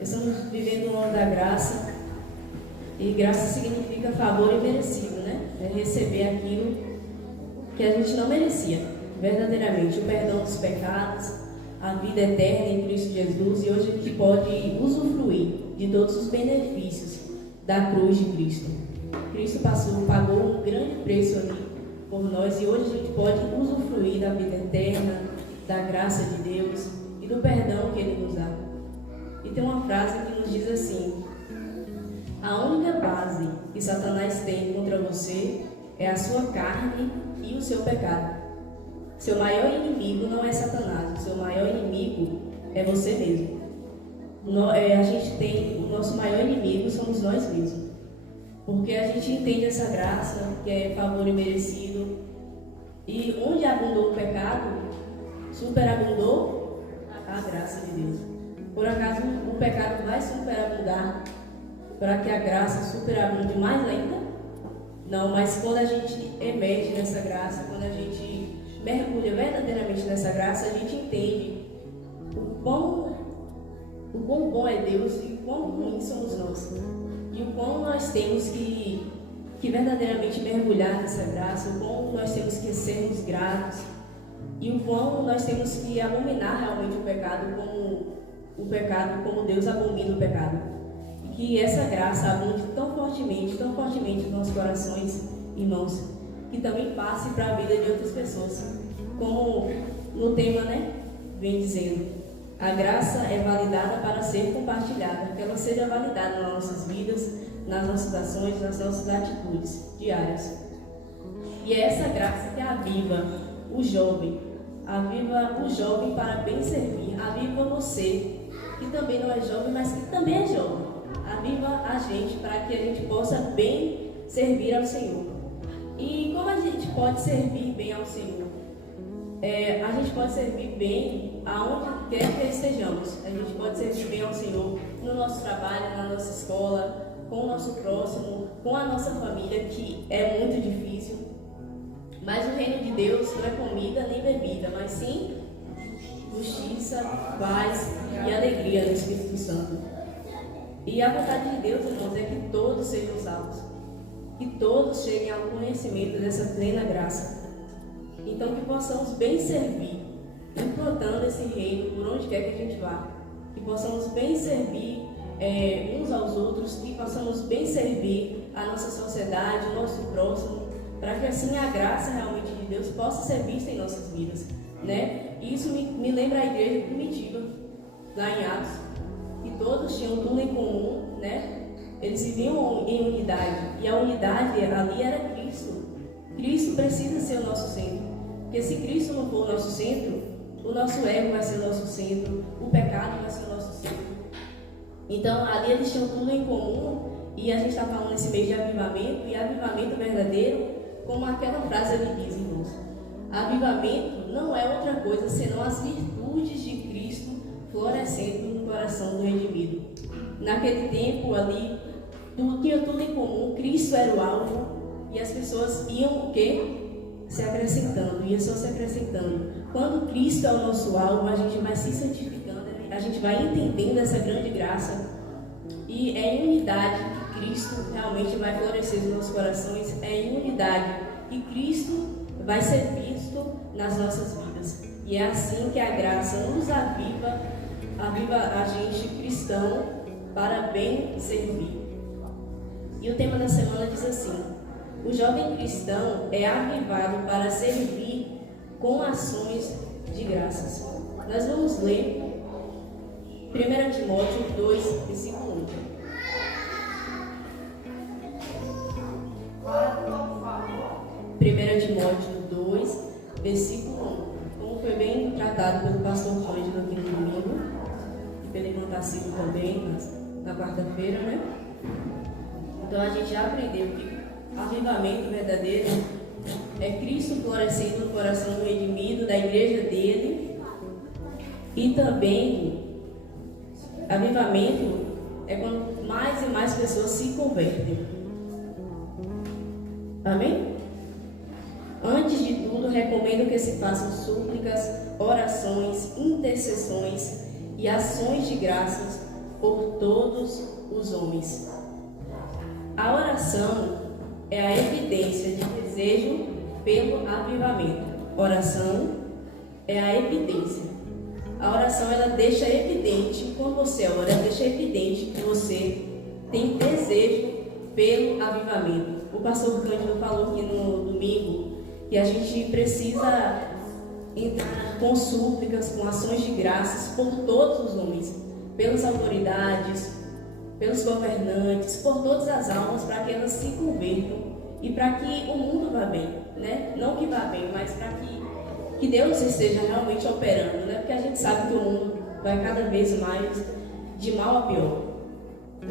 Estamos vivendo um ano da graça, e graça significa favor imerecido, né? É receber aquilo que a gente não merecia, verdadeiramente, o perdão dos pecados, a vida eterna em Cristo Jesus, e hoje a gente pode usufruir de todos os benefícios da cruz de Cristo. Cristo pagou um grande preço ali por nós, e hoje a gente pode usufruir da vida eterna, da graça de Deus e do perdão que Ele nos dá. E tem uma frase que nos diz assim: a única base que Satanás tem contra você é a sua carne e o seu pecado. Seu maior inimigo não é Satanás, o seu maior inimigo é você mesmo. O nosso maior inimigo somos nós mesmos. Porque a gente entende essa graça, que é favor imerecido, e onde abundou o pecado, superabundou a graça de Deus. Por acaso o pecado vai superabundar para que a graça superabunde mais ainda? Não, mas quando a gente emerge nessa graça, quando a gente mergulha verdadeiramente nessa graça, a gente entende o quão bom é Deus e o quão ruim somos nós. E o quão nós temos que verdadeiramente mergulhar nessa graça, o quão nós temos que sermos gratos, e o quão nós temos que abominar realmente o pecado como Deus abomina o pecado. E que essa graça abunde tão fortemente nos nossos corações, irmãos, que também passe para a vida de outras pessoas. Como no tema, né, vem dizendo, a graça é validada para ser compartilhada, que ela seja validada nas nossas vidas, nas nossas ações, nas nossas atitudes diárias. E é essa graça que aviva o jovem para bem servir, aviva você, que também não é jovem, mas que também é jovem, aviva a gente para que a gente possa bem servir ao Senhor. E como a gente pode servir bem ao Senhor? A gente pode servir bem aonde quer que estejamos. A gente pode servir bem ao Senhor no nosso trabalho, na nossa escola, com o nosso próximo, com a nossa família, que é muito difícil. Mas o reino de Deus não é comida nem bebida, mas sim justiça, paz e alegria no Espírito Santo. E a vontade de Deus, irmãos, é que todos sejam salvos, que todos cheguem ao conhecimento dessa plena graça. Então, que possamos bem servir, implantando esse reino por onde quer que a gente vá. Que possamos bem servir uns aos outros, que possamos bem servir a nossa sociedade, o nosso próximo, para que assim a graça realmente de Deus possa ser vista em nossas vidas, né? E isso me lembra a igreja primitiva, lá em Atos, que todos tinham tudo em comum, né? Eles viviam em unidade, e a unidade ali era Cristo. Cristo precisa ser o nosso centro. Porque se Cristo não for o nosso centro, o nosso ego vai ser o nosso centro, o pecado vai ser o nosso centro. Então, ali eles tinham tudo em comum, e a gente está falando nesse mês de avivamento, e avivamento verdadeiro, como aquela frase ali diz, irmãos. Avivamento não é outra coisa senão as virtudes de Cristo florescendo no coração do redimido. Naquele tempo ali, tinha tudo em comum, Cristo era o alvo, e as pessoas iam o quê? Se acrescentando, ia só se acrescentando. Quando Cristo é o nosso alvo, a gente vai se santificando, a gente vai entendendo essa grande graça, e é em unidade que Cristo realmente vai florescer nos nossos corações, é em unidade que Cristo vai ser visto nas nossas vidas. E é assim que a graça nos aviva a gente cristão para bem servir. E o tema da semana diz assim: o jovem cristão é avivado para servir com ações de graças. Nós vamos ler 1 Timóteo 2, versículo 1. 1 Timóteo 2, versículo 1. Como foi bem tratado pelo pastor Cândido aqui no domingo, e pelo irmão Tarcísio também na quarta-feira, né? Então a gente já aprendeu que avivamento verdadeiro é Cristo florescendo no coração do redimido, da igreja dele. E também avivamento é quando mais e mais pessoas se convertem. Amém? Antes de tudo, recomendo que se façam súplicas, orações, intercessões e ações de graças por os homens. A oração é a evidência de desejo pelo avivamento. Oração é a evidência. A oração, ela deixa evidente, quando você ora, deixa evidente que você tem desejo pelo avivamento. O pastor Cândido falou aqui no domingo que a gente precisa entrar com súplicas, com ações de graças por todos os homens, pelas autoridades, pelos governantes, por todas as almas, para que elas se convertam e para que o mundo vá bem, né? Não que vá bem, mas para que Deus esteja realmente operando, né? Porque a gente sabe que o mundo vai cada vez mais de mal a pior.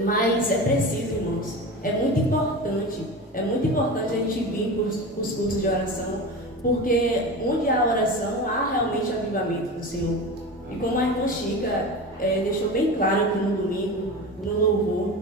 Mas é preciso, irmãos, é muito importante a gente vir para os cultos de oração, porque onde há oração, há realmente avivamento do Senhor. E como a irmã Chica deixou bem claro aqui no domingo, no louvor,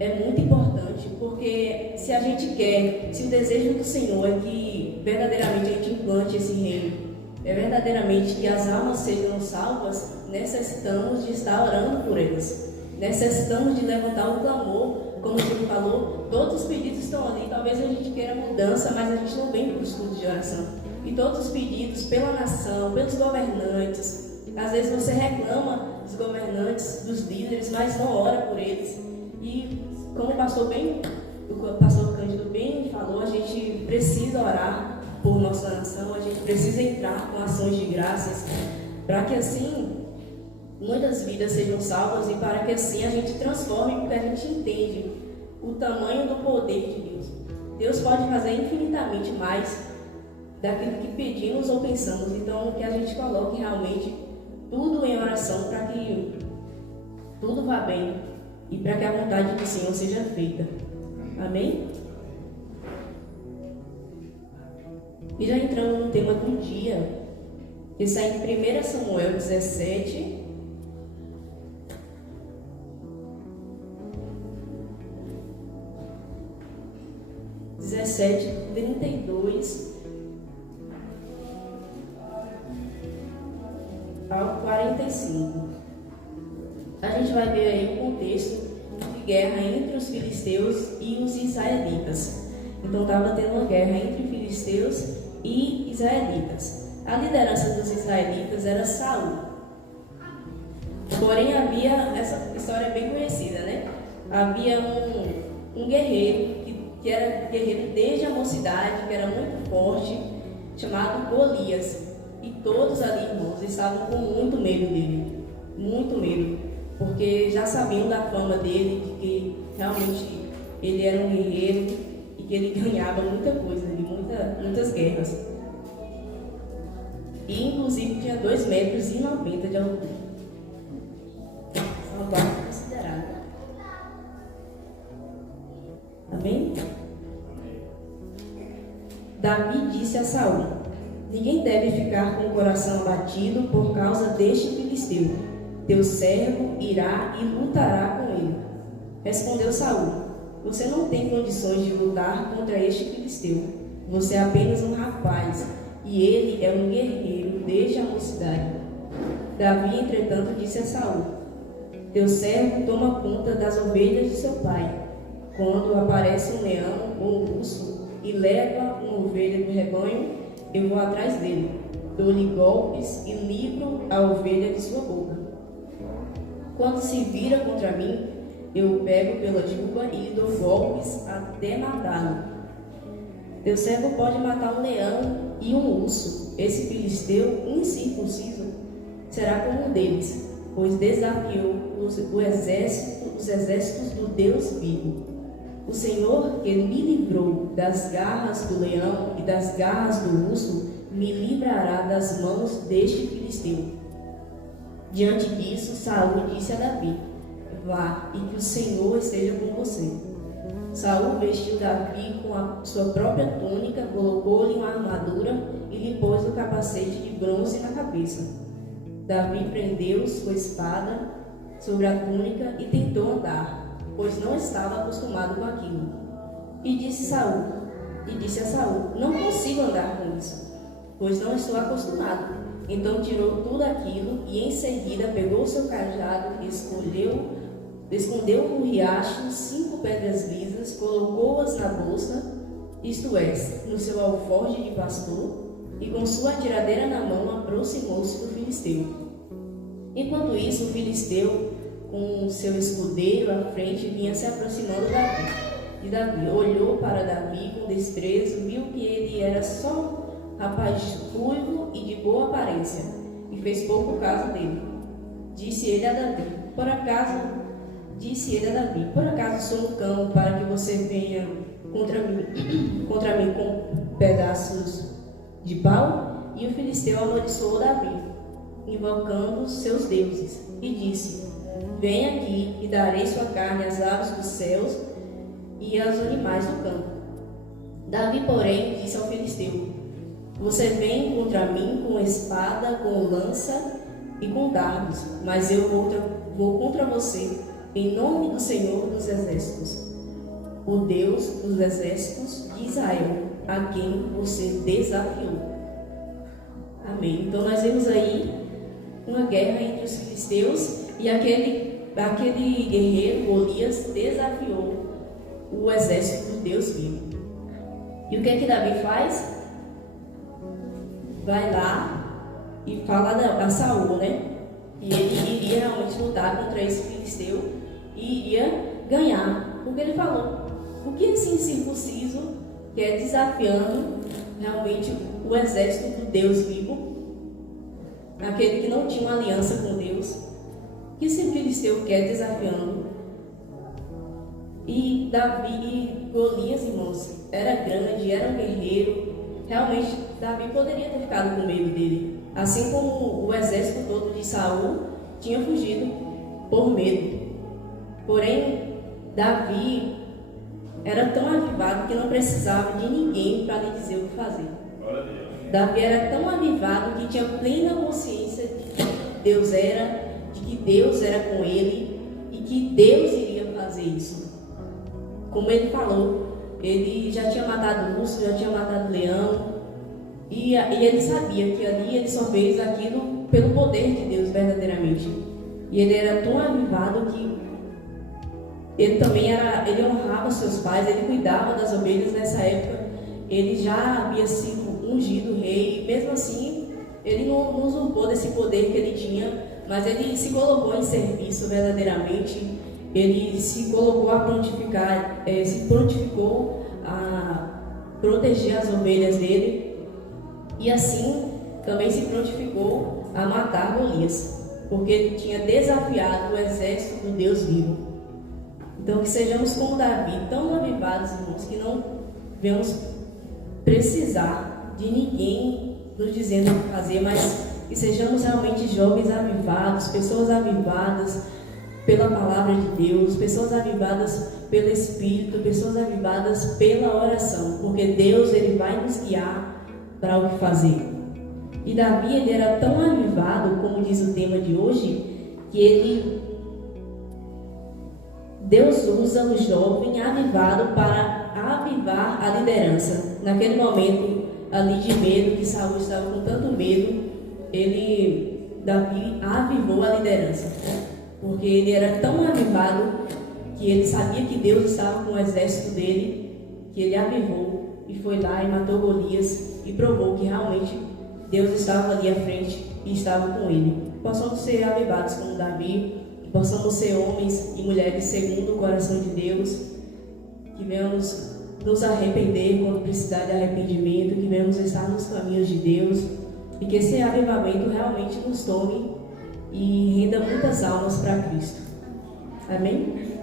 é muito importante, porque se a gente quer, se o desejo do Senhor é que verdadeiramente a gente implante esse reino, é verdadeiramente que as almas sejam salvas, necessitamos de estar orando por elas, necessitamos de levantar um clamor. Como o Senhor falou, todos os pedidos estão ali. Talvez a gente queira mudança, mas a gente não vem para os cultos de oração. E todos os pedidos pela nação, pelos governantes. Às vezes você reclama dos governantes, dos líderes, mas não ora por eles. E como o pastor Cândido bem falou, a gente precisa orar por nossa nação, a gente precisa entrar com ações de graças, para que assim muitas vidas sejam salvas e para que assim a gente transforme, porque a gente entende o tamanho do poder de Deus. Deus pode fazer infinitamente mais daquilo que pedimos ou pensamos. Então, que a gente coloque realmente tudo em oração para que tudo vá bem e para que a vontade do Senhor seja feita. Amém? E já entrando no tema do dia, que está em 1 Samuel 17, (17, 32 ao 45. A gente vai ver aí o contexto de guerra entre os filisteus e os israelitas. Então estava tendo uma guerra entre filisteus e israelitas. A liderança dos israelitas era Saul. Porém havia, essa história é bem conhecida, né? Havia um guerreiro que era guerreiro desde a mocidade, que era muito forte, chamado Golias. E todos ali, irmãos, estavam com muito medo dele, muito medo, porque já sabiam da fama dele, de que realmente ele era um guerreiro e que ele ganhava muita coisa, muitas guerras. E inclusive tinha 2,90 metros de altura. Uma parte considerável. Amém? Davi disse a Saul: ninguém deve ficar com o coração abatido por causa deste filisteu. Teu servo irá e lutará com ele. Respondeu Saul: você não tem condições de lutar contra este filisteu. Você é apenas um rapaz, e ele é um guerreiro desde a mocidade. Davi, entretanto, disse a Saul: teu servo toma conta das ovelhas de seu pai. Quando aparece um leão ou um urso e leva uma ovelha do rebanho, eu vou atrás dele, dou-lhe golpes e livro a ovelha de sua boca. Quando se vira contra mim, eu pego pela juba e lhe dou golpes até matá-lo. Teu servo pode matar um leão e um urso. Esse filisteu incircunciso será como um deles, pois desafiou os exércitos do Deus vivo. O Senhor, que me livrou das garras do leão e das garras do urso, me livrará das mãos deste filisteu. Diante disso, Saul disse a Davi: vá, e que o Senhor esteja com você. Saul vestiu Davi com a sua própria túnica, colocou-lhe uma armadura e lhe pôs o capacete de bronze na cabeça. Davi prendeu sua espada sobre a túnica e tentou andar, pois não estava acostumado com aquilo. E disse a Saul: não consigo andar com isso, pois não estou acostumado. Então tirou tudo aquilo e em seguida pegou seu cajado, escolheu escondeu no riacho 5 pedras lisas, colocou-as na bolsa, isto é, no seu alforje de pastor, e com sua tiradeira na mão aproximou-se do filisteu. Enquanto isso, o filisteu, com seu escudeiro à frente, vinha se aproximando de Davi. Olhou para Davi com desprezo, viu que ele era só um rapaz ruivo e de boa aparência, e fez pouco caso dele. Disse ele a Davi, por acaso sou um cão para que você venha contra mim com pedaços de pau? E o filisteu amaldiçoou Davi, invocando seus deuses, e disse: Venha aqui e darei sua carne às aves dos céus e aos animais do campo. Davi, porém, disse ao filisteu: Você vem contra mim com espada, com lança e com dardos, mas eu vou contra você em nome do Senhor dos Exércitos, o Deus dos Exércitos de Israel, a quem você desafiou. Amém. Então nós vemos aí uma guerra entre os filisteus e aquele guerreiro Golias desafiou o exército do Deus vivo. E o que é que Davi faz? Vai lá e fala a Saul, né? E ele iria realmente lutar contra esse filisteu e iria ganhar. Porque ele falou: o que esse incircunciso, que é desafiando realmente o exército do Deus vivo, aquele que não tinha uma aliança com Deus, que esse filisteu quer desafiando? E Davi e Golias, irmãos, era grande, era um guerreiro. Realmente Davi poderia ter ficado com medo dele, assim como o exército todo de Saul tinha fugido por medo. Porém, Davi era tão avivado que não precisava de ninguém para lhe dizer o que fazer. Davi era tão avivado que tinha plena consciência de que Deus era com ele e que Deus iria fazer isso. Como ele falou, ele já tinha matado urso, já tinha matado leão, e ele sabia que ali ele só fez aquilo pelo poder de Deus verdadeiramente. E ele era tão avivado que ele honrava seus pais, ele cuidava das ovelhas. Nessa época ele já havia sido ungido rei, e mesmo assim ele não usurpou desse poder que ele tinha, mas ele se colocou em serviço verdadeiramente. Ele se colocou a prontificar, se prontificou a proteger as ovelhas dele, e assim também se prontificou a matar Golias, porque ele tinha desafiado o exército do Deus vivo. Então que sejamos como Davi, tão avivados, irmãos, que não venhamos precisar de ninguém nos dizendo o que fazer, mas que sejamos realmente jovens avivados, pessoas avivadas pela palavra de Deus, pessoas avivadas pelo Espírito, pessoas avivadas pela oração, porque Deus ele vai nos guiar para o que fazer. E Davi ele era tão avivado, como diz o tema de hoje, que Deus usa o jovem avivado para avivar a liderança. Naquele momento ali de medo, que Saul estava com tanto medo, Davi avivou a liderança, porque ele era tão avivado que ele sabia que Deus estava com o exército dele, que ele avivou e foi lá e matou Golias e provou que realmente Deus estava ali à frente e estava com ele. Possamos ser avivados como Davi, que possamos ser homens e mulheres segundo o coração de Deus, que venhamos nos arrepender quando precisar de arrependimento, que venhamos estar nos caminhos de Deus, e que esse avivamento realmente nos tome e renda muitas almas para Cristo. Amém?